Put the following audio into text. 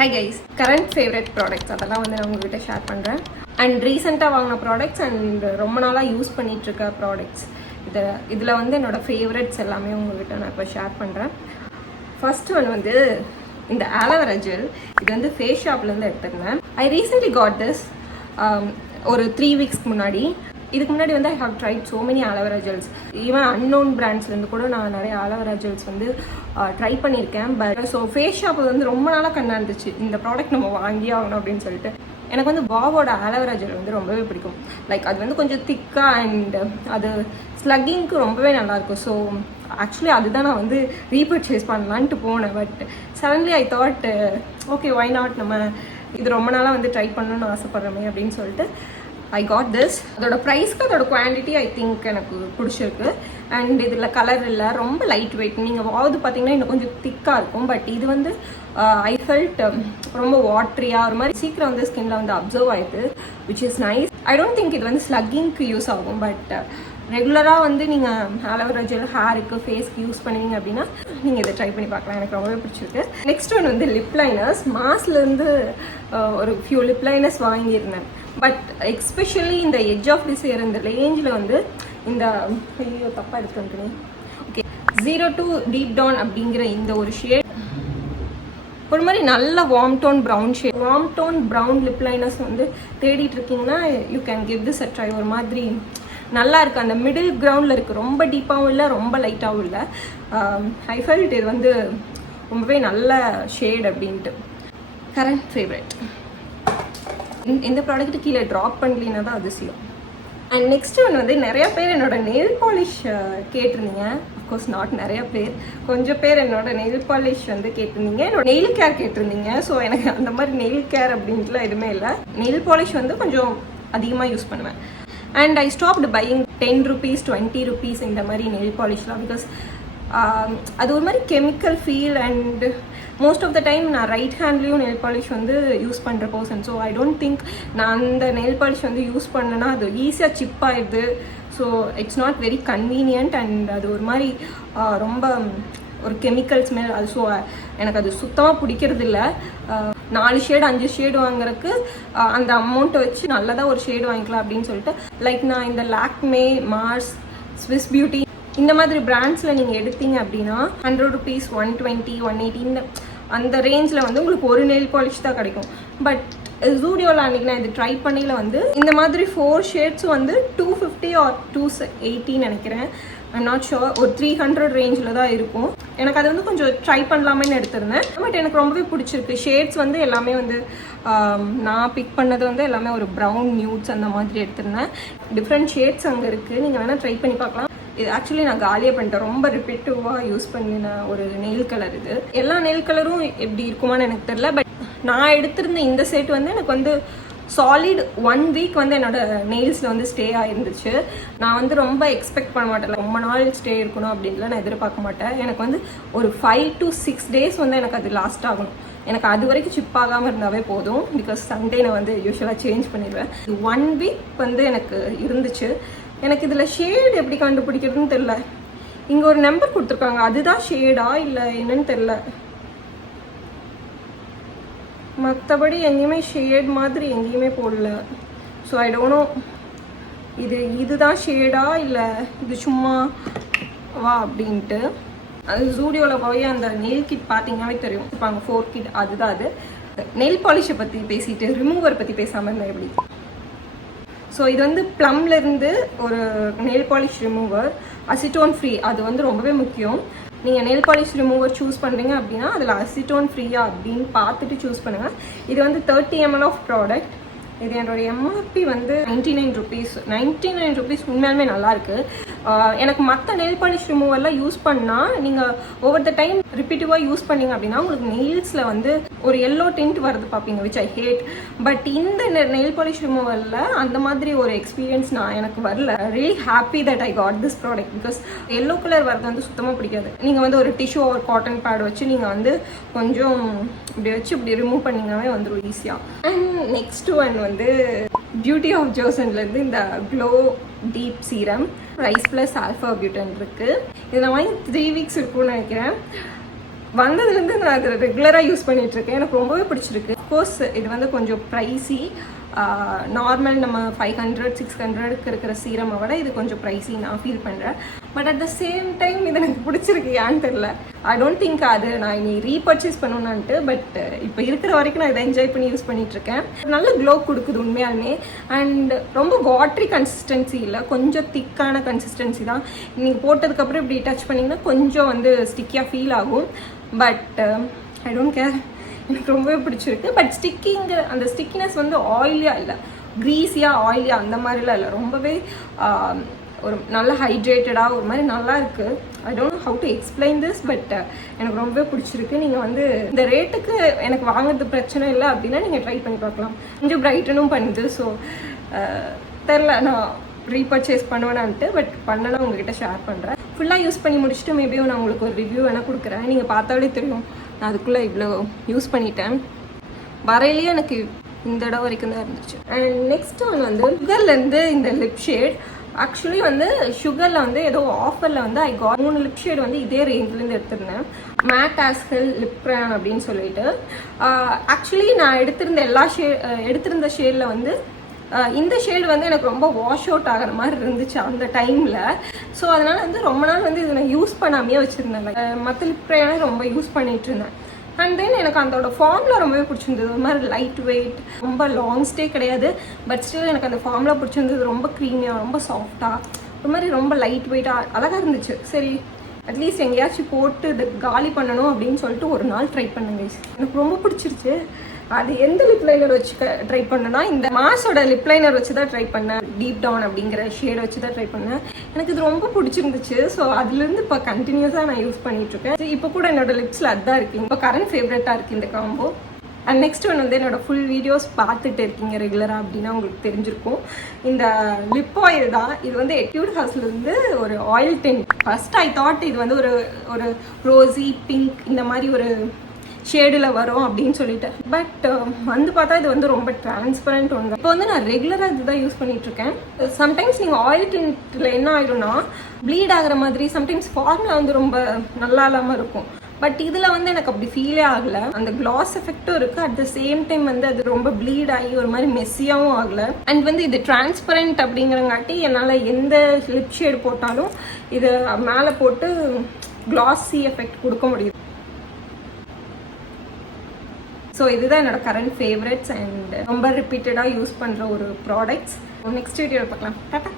Hi guys, current favourite products அதெல்லாம் வந்து நான் உங்ககிட்ட ஷேர் பண்ணுறேன். அண்ட் ரீசெண்டாக வாங்கின ப்ராடக்ட்ஸ் அண்ட் ரொம்ப நாளாக யூஸ் பண்ணிகிட்ருக்க ப்ராடக்ட்ஸ் இதில் வந்து என்னோடய ஃபேவரட்ஸ் எல்லாமே உங்ககிட்ட நான் இப்போ ஷேர் பண்ணுறேன். ஃபர்ஸ்ட் ஒன் வந்து இந்த ஆலோவேரா ஜெல். இது வந்து ஃபேஸ் ஷாப்லேருந்து எடுத்திருந்தேன். ஐ ரீசென்ட்லி காட் திஸ் ஒரு 3 வீக்ஸ்க்கு முன்னாடி. இதுக்கு முன்னாடி வந்து I have tried so many aloe vera gels. Even unknown பிராண்ட்ஸ்லேருந்து கூட நான் நிறைய ஆலோவேரா ஜெல்ஸ் வந்து ட்ரை பண்ணியிருக்கேன். பட் ஸோ ஃபேஸ் ஷாப் வந்து ரொம்ப நாளாக கண்ணா இருந்துச்சு, இந்த ப்ராடக்ட் நம்ம வாங்கி ஆகணும் அப்படின்னு சொல்லிட்டு. எனக்கு வந்து வாவோட ஆலோவேரா ஜெல் வந்து ரொம்பவே பிடிக்கும். லைக் அது வந்து கொஞ்சம் திக்காக அண்ட் அது ஸ்லக்கிங்க்கு ரொம்பவே நல்லாயிருக்கும். ஸோ ஆக்சுவலி அதுதான் நான் வந்து ரீபர்ச்சேஸ் பண்ணலான்ட்டு போனேன். But suddenly I thought okay why not, நம்ம இது ரொம்ப நாளாக வந்து ட்ரை பண்ணணும்னு ஆசைப்பட்றோமே அப்படின்னு சொல்லிட்டு ஐ காட் திஸ். அதோட ப்ரைஸ்க்கு அதோட குவான்டிட்டி ஐ திங்க் எனக்கு பிடிச்சிருக்கு. அண்ட் இதில் கலர் இல்லை, ரொம்ப லைட் வெயிட். நீங்கள் வாவது பார்த்தீங்கன்னா இன்னும் கொஞ்சம் திக்காக இருக்கும். பட் இது வந்து ஐ ஃபெல்ட் ரொம்ப வாட்ரியாக ஒரு மாதிரி சீக்கிரம் வந்து ஸ்கின்ல வந்து அப்சர்வ் ஆயிடுது, which is nice. I don't think இது வந்து ஸ்லக்கிங்க்கு யூஸ் ஆகும். பட் ரெகுலராக வந்து நீங்கள் ஆலோவேரா ஜெல் ஹேருக்கு ஃபேஸ்க்கு யூஸ் பண்ணுவீங்க அப்படின்னா நீங்கள் இதை ட்ரை பண்ணி பார்க்கலாம். எனக்கு ரொம்பவே பிடிச்சிருக்கு. நெக்ஸ்ட் ஒன் வந்து லிப் லைனர்ஸ். மாஸ்லேருந்து ஒரு ஃபியூ லிப் லைனர்ஸ் வாங்கியிருந்தேன். பட் எக்ஸ்பெஷலி இந்த எட்ஜ் ஆஃப் டிசைர் இந்த ரேஞ்சில் வந்து இந்த ஐயோ தப்பாக எடுத்துக்கிட்டேன். ஓகே, 02 டீப் டவுன் அப்படிங்கிற இந்த ஒரு ஷேட் ஒரு மாதிரி நல்ல warm tone brown shade. Warm tone brown lip liners வந்து தேடிட்டு இருக்கீங்கன்னா you can give this a try. ஒரு மாதிரி நல்லா இருக்குது, அந்த மிடில் கிரவுண்டில் இருக்குது. ரொம்ப டீப்பாகவும் இல்லை, ரொம்ப லைட்டாகவும் இல்லை. ஐ ஃபெல்ட் இது வந்து ரொம்பவே நல்ல ஷேட் அப்படின்ட்டு. Current favourite. இந்த ப்ராடக்ட்டு கீழே ட்ராப் பண்ணலின்னா தான் அதிசயம். அண்ட் நெக்ஸ்ட் ஒன் வந்து நிறையா பேர் என்னோட நெயில் பாலிஷ் கேட்டிருந்தீங்க. அஃப்கோர்ஸ் நாட் நிறைய பேர், கொஞ்சம் பேர் என்னோட நெயில் பாலிஷ் வந்து கேட்டிருந்தீங்க. என்னோட நெயில் கேர் கேட்டிருந்தீங்க. ஸோ எனக்கு அந்த மாதிரி நெயில் கேர் அப்படின்ட்டுலாம் எதுவுமே இல்லை. நெயில் பாலிஷ் வந்து கொஞ்சம் அதிகமாக யூஸ் பண்ணுவேன். And I stopped buying 10 rupees 20 rupees இந்த மாதிரி நெயில் பாலிஷ்லாம். பிகாஸ் அது ஒரு மாதிரி chemical feel. And most of the time நான் ரைட் ஹேண்ட்லேயும் நெயில் பாலிஷ் வந்து யூஸ் பண்ணுற person. So I don't think நான் அந்த நெயில் பாலிஷ் வந்து யூஸ் பண்ணேன்னா அது ஈஸியாக சிப் ஆயிடுது. So it's not very convenient. And அது ஒரு மாதிரி ரொம்ப ஒரு கெமிக்கல் ஸ்மெல். அது ஸோ எனக்கு அது சுத்தமாக பிடிக்கிறது இல்லை. 4 ஷேடு 5 ஷேடு வாங்குறதுக்கு அந்த அமௌண்ட்டை வச்சு நல்லதாக ஒரு ஷேடு வாங்கிக்கலாம் அப்படின்னு சொல்லிட்டு லைக் நான் இந்த லாக்மே, மார்ஸ், ஸ்விஸ் பியூட்டி இந்த மாதிரி பிராண்ட்ஸில் நீங்கள் எடுத்தீங்க அப்படின்னா 100 rupees 120 180 இந்த அந்த ரேஞ்சில் வந்து உங்களுக்கு ஒரு நெயில் பாலிஷ் தான் கிடைக்கும். பட் ஜூடியோவில் அன்றைக்கி நான் இது ட்ரை பண்ணியில் வந்து இந்த மாதிரி 4 ஷேட்ஸ் வந்து 250 or 280 நினைக்கிறேன். ஐம் நாட் ஷுர், ஒரு 300 ரேஞ்சில் தான் இருக்கும். எனக்கு அது வந்து கொஞ்சம் ட்ரை பண்ணலாமேன்னு எடுத்திருந்தேன். பட் எனக்கு ரொம்பவே பிடிச்சிருக்கு. ஷேட்ஸ் வந்து எல்லாமே வந்து நான் பிக் பண்ணது வந்து எல்லாமே ஒரு ப்ரௌன் நியூட்ஸ் அந்த மாதிரி எடுத்திருந்தேன். டிஃப்ரெண்ட் ஷேட்ஸ் அங்கே இருக்குது, நீங்கள் வேணால் ட்ரை பண்ணி பார்க்கலாம். இது ஆக்சுவலி நான் காலியாக பண்ணிட்டேன். ரொம்ப ரிப்பீட்டிவாக யூஸ் பண்ணின ஒரு நெயில் கலர் இது. எல்லா நெயில் கலரும் எப்படி இருக்குமான்னு எனக்கு தெரியல. பட் நான் எடுத்திருந்த இந்த செட் வந்து எனக்கு வந்து சாலிட் 1 வீக் வந்து என்னோட நெயில்ஸில் வந்து ஸ்டே ஆகிருந்துச்சு. நான் வந்து ரொம்ப எக்ஸ்பெக்ட் பண்ண மாட்டேன், ரொம்ப நாள் ஸ்டே இருக்கணும் அப்படின்லாம் நான் எதிர்பார்க்க மாட்டேன். எனக்கு வந்து ஒரு 5 to 6 days வந்து எனக்கு அது லாஸ்ட் ஆகணும். எனக்கு அது வரைக்கும் சிப் ஆகாமல் இருந்தாவே போதும். பிகாஸ் சண்டே நான் வந்து யூஸ்வலாக சேஞ்ச் பண்ணிடுவேன். 1 வீக் வந்து எனக்கு இருந்துச்சு. எனக்கு இதில் ஷேடு எப்படி கண்டுபிடிக்கிறதுன்னு தெரில. இங்கே ஒரு நம்பர் கொடுத்துருக்காங்க, அதுதான் ஷேடா இல்லை என்னன்னு தெரில. மற்றபடி எங்கேயுமே ஷேட் மாதிரி எங்கேயுமே போடல. ஸோ ஐ டோன்ட் நோ இதுதான் ஷேடா இல்லை இது சும்மா வா அப்படின்ட்டு. அது ஜூடியோவில் போய் அந்த நெயில் கிட் பார்த்தீங்கன்னாவே தெரியும். இப்போ அங்கே 4 கிட் அதுதான் அது. நெயில் பாலிஷை பற்றி பேசிட்டு ரிமூவர் பற்றி பேசாமல் இருந்தால் எப்படி? ஸோ இது வந்து ப்ளம்லேருந்து ஒரு nail polish remover, acetone free. அது வந்து ரொம்பவே முக்கியம். நீங்கள் நெயில் பாலிஷ் ரிமூவர் சூஸ் பண்ணுறீங்க அப்படின்னா அதில் அசிட்டோன் ஃப்ரீயா அப்படின்னு பார்த்துட்டு சூஸ் பண்ணுங்கள். இது வந்து 30 ml ஆஃப் ப்ராடக்ட். இது என்னோட எம்ஆர்பி வந்து 99 rupees. 99 rupees உண்மையாலுமே நல்லாயிருக்கு. எனக்கு மற்ற நெயில் பாலிஷ் ரிமூவர்லாம் யூஸ் பண்ணால் நீங்கள் ஓவர் த டைம் ரிப்பீட்டிவாக யூஸ் பண்ணிங்க அப்படின்னா உங்களுக்கு நெயில்ஸில் வந்து ஒரு எல்லோ டிண்ட் வருது பார்ப்பீங்க, விச் ஐ ஹேட். பட் இந்த நெயில் பாலிஷ் ரிமூவரில் அந்த மாதிரி ஒரு எக்ஸ்பீரியன்ஸ் எனக்கு வரல. Really happy that I got this product. Because yellow colour வரது வந்து சுத்தமாக பிடிக்காது. நீங்கள் வந்து ஒரு டிஷ்யூ ஒரு காட்டன் பேட் வச்சு நீங்கள் வந்து கொஞ்சம் இப்படி வச்சு இப்படி ரிமூவ் பண்ணிங்கனாவே வந்துடும் ஈஸியாக. அண்ட் நெக்ஸ்ட் ஒன் வந்து பியூட்டி ஆஃப் ஜோசன்லேருந்து இந்த glow deep serum rice plus alpha arbutin இருக்குது. இது நான் வாங்கி 3 வீக்ஸ் இருக்கும்னு நினைக்கிறேன். வந்ததுலேருந்து நான் அதை ரெகுலராக யூஸ் பண்ணிகிட்ருக்கேன். எனக்கு ரொம்பவே பிடிச்சிருக்கு. கோர்ஸ் இது வந்து கொஞ்சம் ப்ரைஸி. நார்மல் நம்ம 500-600க்கு இருக்கிற சீரமை விட இது கொஞ்சம் ப்ரைஸி நான் ஃபீல் பண்ணுறேன். But at the same time இது எனக்கு பிடிச்சிருக்கு. ஏன்னு தெரில, ஐ டோன்ட் திங்க் அது நான் இனி ரீபர்ச்சேஸ் பண்ணணுன்ட்டு. பட் இப்போ இருக்கிற வரைக்கும் நான் இதை என்ஜாய் பண்ணி யூஸ் பண்ணிகிட்ருக்கேன். நல்ல க்ளோ கொடுக்குது உண்மையாலுமே. அண்ட் ரொம்ப வாட்ரி கன்சிஸ்டன்சி இல்லை, கொஞ்சம் திக்கான கன்சிஸ்டன்சி தான். நீங்கள் போட்டதுக்கப்புறம் இப்படி டச் பண்ணிங்கன்னா கொஞ்சம் வந்து ஸ்டிக்கியாக ஃபீல் ஆகும். பட் ஐ டோன்ட் கேர், எனக்கு ரொம்பவே பிடிச்சிருக்கு. பட் அந்த ஸ்டிக்கினஸ் வந்து ஆயிலியாக இல்லை, க்ரீஸியாக ஆயிலியாக அந்த மாதிரிலாம் இல்லை. ரொம்பவே ஒரு நல்ல ஹைட்ரேட்டடாக ஒரு மாதிரி நல்லா இருக்குது. I don't know how to explain this, but எனக்கு ரொம்பவே பிடிச்சிருக்கு. நீங்கள் வந்து இந்த ரேட்டுக்கு எனக்கு வாங்குறது பிரச்சனை இல்லை அப்படின்னா நீங்கள் ட்ரை பண்ணி பார்க்கலாம். கொஞ்சம் பிரைட்டனும் பண்ணுது. ஸோ தெரில நான் ரீபர்ச்சேஸ் பண்ணுவேனான்ட்டு. பட் பண்ணலாம் உங்ககிட்ட ஷேர் பண்ணுறேன். ஃபுல்லாக யூஸ் பண்ணி முடிச்சுட்டு மேபி நான் உங்களுக்கு ஒரு ரிவ்யூ வேணால் கொடுக்குறேன். நீங்கள் பார்த்தாலே தெரியும் நான் அதுக்குள்ளே இவ்வளோ யூஸ் பண்ணிட்டேன். வரையிலேயே எனக்கு இந்த இடம் வரைக்கும் தான் இருந்துச்சு. அண்ட் நெக்ஸ்ட் ஒன் வந்து சுகர்லேருந்து இந்த லிப் ஷேட். ஆக்சுவலி வந்து சுகரில் வந்து ஏதோ ஆஃபரில் வந்து ஐ காட் 3 லிப் ஷேட் வந்து இதே ரேஞ்சிலேருந்து எடுத்திருந்தேன். மேட் ஆஸ்கல் லிப் க்ரையான் அப்படின்னு சொல்லிட்டு. ஆக்சுவலி நான் எடுத்திருந்த ஷேடில் வந்து இந்த ஷேடு வந்து எனக்கு ரொம்ப வாஷ் அவுட் ஆகிற மாதிரி இருந்துச்சு அந்த டைமில். ஸோ அதனால் வந்து ரொம்ப நாள் வந்து இதை நான் யூஸ் பண்ணாமையே வச்சுருந்தேன். மற்ற லிப் க்ரையானே ரொம்ப யூஸ் பண்ணிகிட்டு இருந்தேன். அண்ட் தென் எனக்கு அதோட ஃபார்முலா ரொம்பவே பிடிச்சிருந்தது. ஒரு மாதிரி லைட் வெயிட், ரொம்ப லாங் ஸ்டே கிடையாது. பட் ஸ்டில் எனக்கு அந்த ஃபார்முலா பிடிச்சிருந்தது. ரொம்ப க்ரீமியாக, ரொம்ப சாஃப்டாக, ஒரு மாதிரி ரொம்ப லைட் வெயிட்டாக அழகாக இருந்துச்சு. சரி அட்லீஸ்ட் எங்கேயாச்சும் போட்டு இது காலி பண்ணணும் அப்படின்னு சொல்லிட்டு ஒரு நாள் ட்ரை பண்ணுங்க. எனக்கு ரொம்ப பிடிச்சிருச்சு. அது எந்த லிப் லைனர் வச்சு ட்ரை பண்ணேன்னா இந்த மாஸோட லிப் லைனர் வச்சு தான் ட்ரை பண்ணேன். டீப் டவுன் அப்படிங்கிற ஷேடை வச்சு தான் ட்ரை பண்ணேன். எனக்கு இது ரொம்ப பிடிச்சிருந்துச்சு. ஸோ அதுலேருந்து இப்போ கண்டினியூஸாக நான் யூஸ் பண்ணிகிட்ருக்கேன். இப்போ கூட என்னோட லிப்ஸில் அதுதான் இருக்குது. இப்போ கரண்ட் ஃபேவரட்டாக இருக்குது இந்த காம்போ. அண்ட் நெக்ஸ்ட் ஒன் வந்து என்னோடய ஃபுல் வீடியோஸ் பார்த்துட்டு இருக்கீங்க ரெகுலராக அப்படின்னா உங்களுக்கு தெரிஞ்சிருக்கும். இந்த லிப் ஆயில் தான். இது வந்து எட்யூட் ஹவுஸ்லேருந்து ஒரு oil tint. First I thought இது வந்து ஒரு ரோஸி பிங்க் இந்த மாதிரி ஒரு ஷேடில் வரும் அப்படின்னு சொல்லிட்டு. பட் வந்து பார்த்தா இது வந்து ரொம்ப டிரான்ஸ்பரண்ட் ஒன்று. இப்போ வந்து நான் ரெகுலராக இதுதான் யூஸ் பண்ணிகிட்ருக்கேன். சம்டைம்ஸ் நீங்கள் ஆயில் டின்ட்டில் என்ன ஆயிடும்னா ப்ளீட் ஆகிற மாதிரி, சம்டைம்ஸ் ஃபார்முலா வந்து ரொம்ப நல்லா இல்லாமல் இருக்கும். பட் இதில் வந்து எனக்கு அப்படி ஃபீலே ஆகலை. அந்த கிளாஸ் எஃபெக்டும் இருக்குது. அட் த சேம் டைம் வந்து அது ரொம்ப ப்ளீட் ஆகி ஒரு மாதிரி மெஸ்ஸியாகவும் ஆகலை. அண்ட் வந்து இது டிரான்ஸ்பரண்ட் அப்படிங்கிறங்காட்டி என்னால் எந்த லிப் ஷேடு போட்டாலும் இது மேலே போட்டு கிளாஸி எஃபெக்ட் கொடுக்க முடியுது. ஸோ இதுதான் என்னோட கரண்ட் ஃபேவரட்ஸ் அண்ட் ரொம்ப ரிப்பீட்டடாக யூஸ் பண்ணுற ஒரு ப்ராடக்ட்ஸ். நெக்ஸ்ட் வீடியோவில் பார்க்கலாம். டாடா.